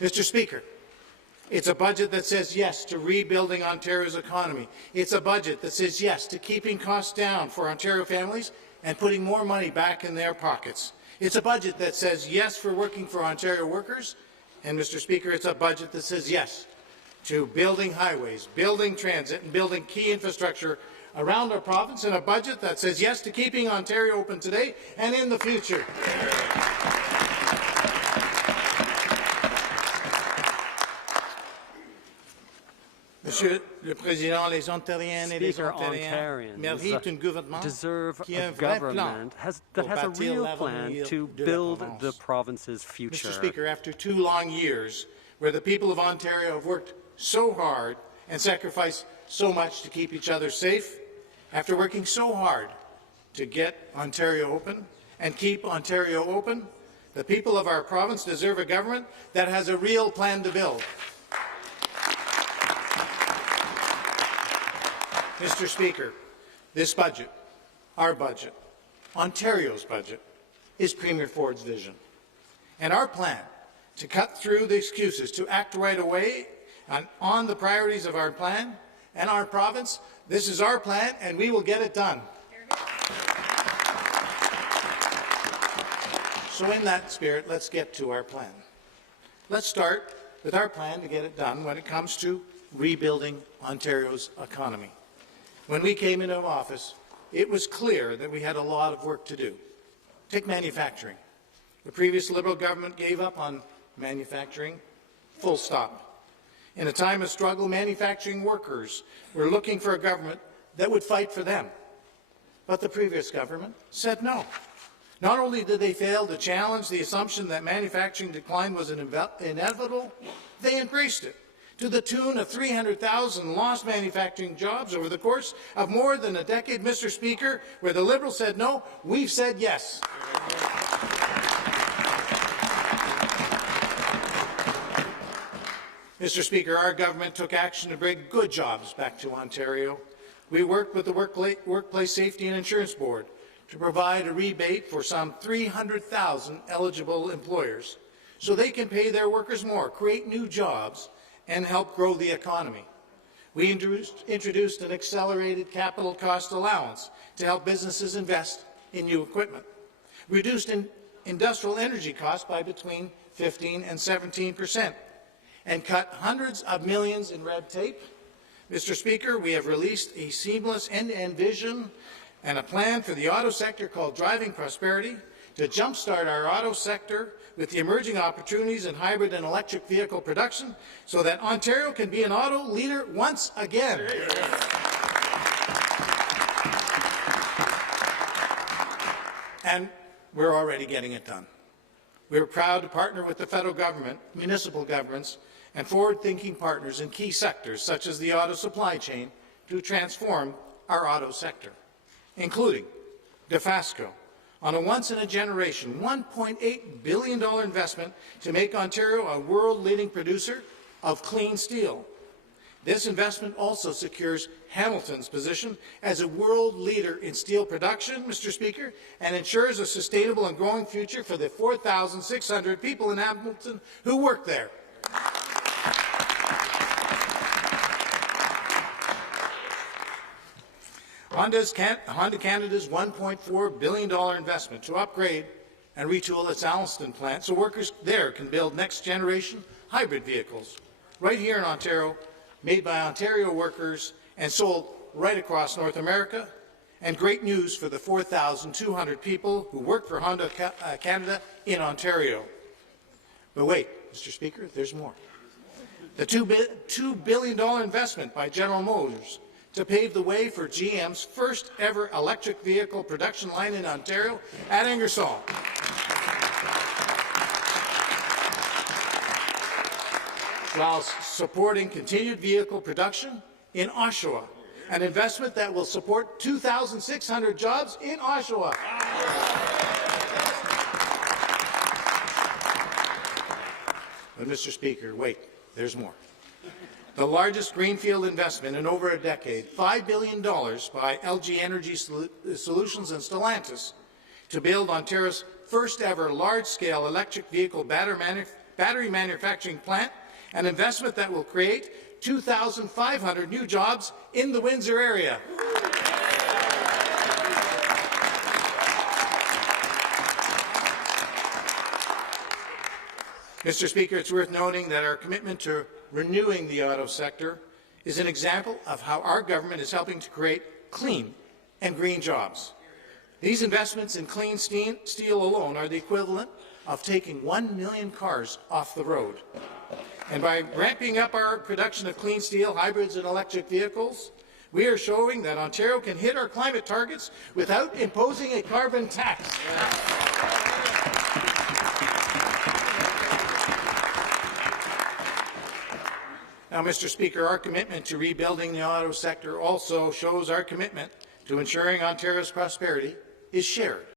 Mr. Speaker, it's a budget that says yes to rebuilding Ontario's economy. It's a budget that says yes to keeping costs down for Ontario families and putting more money back in their pockets. It's a budget that says yes for working for Ontario workers. And, Mr. Speaker, it's a budget that says yes to building highways, building transit, and building key infrastructure around our province, and a budget that says yes to keeping Ontario open today and in the future. Monsieur le Président, les Ontariennes et les Ontariens méritent un gouvernement qui a un vrai plan that has a real plan to build the province's future. Mr. Speaker, after 2 long years where the people of Ontario have worked so hard and sacrificed so much to keep each other safe, after working so hard to get Ontario open and keep Ontario open, the people of our province deserve a government that has a real plan to build. Mr. Speaker, this budget, our budget, Ontario's budget, is Premier Ford's vision. And our plan to cut through the excuses, to act right away on the priorities of our plan and our province, this is our plan and we will get it done. So in that spirit, let's get to our plan. Let's start with our plan to get it done when it comes to rebuilding Ontario's economy. When we came into office, it was clear that we had a lot of work to do. Take manufacturing. The previous Liberal government gave up on manufacturing, full stop. In a time of struggle, manufacturing workers were looking for a government that would fight for them. But the previous government said no. Not only did they fail to challenge the assumption that manufacturing decline was inevitable, they embraced it, to the tune of 300,000 lost manufacturing jobs over the course of more than a decade, Mr. Speaker. Where the Liberals said no, we've said yes. Mr. Speaker, our government took action to bring good jobs back to Ontario. We worked with the Workplace Safety and Insurance Board to provide a rebate for some 300,000 eligible employers so they can pay their workers more, create new jobs, and help grow the economy. We introduced an accelerated capital cost allowance to help businesses invest in new equipment. We reduced industrial energy costs by between 15 and 17%, and cut hundreds of millions in red tape. Mr. Speaker, we have released a seamless end-to-end vision and a plan for the auto sector called Driving Prosperity to jumpstart our auto sector with the emerging opportunities in hybrid and electric vehicle production so that Ontario can be an auto leader once again. And we're already getting it done. We're proud to partner with the federal government, municipal governments, and forward-thinking partners in key sectors such as the auto supply chain to transform our auto sector, including Dofasco, on a once-in-a-generation $1.8 billion investment to make Ontario a world-leading producer of clean steel. This investment also secures Hamilton's position as a world leader in steel production, Mr. Speaker, and ensures a sustainable and growing future for the 4,600 people in Hamilton who work there. Honda Canada's $1.4 billion investment to upgrade and retool its Alliston plant so workers there can build next-generation hybrid vehicles right here in Ontario, made by Ontario workers and sold right across North America. And great news for the 4,200 people who work for Honda Canada in Ontario. But wait, Mr. Speaker, there's more. The $2 billion investment by General Motors to pave the way for GM's first ever electric vehicle production line in Ontario at Ingersoll. While supporting continued vehicle production in Oshawa, an investment that will support 2,600 jobs in Oshawa. But, Mr. Speaker, wait, there's more. The largest greenfield investment in over a decade, $5 billion by LG Energy Solutions and Stellantis to build Ontario's first ever large-scale electric vehicle battery manufacturing plant, an investment that will create 2,500 new jobs in the Windsor area. Mr. Speaker, it's worth noting that our commitment to renewing the auto sector is an example of how our government is helping to create clean and green jobs. These investments in clean steel alone are the equivalent of taking 1 million cars off the road. And by ramping up our production of clean steel, hybrids and electric vehicles, we are showing that Ontario can hit our climate targets without imposing a carbon tax. Now, Mr. Speaker, our commitment to rebuilding the auto sector also shows our commitment to ensuring Ontario's prosperity is shared.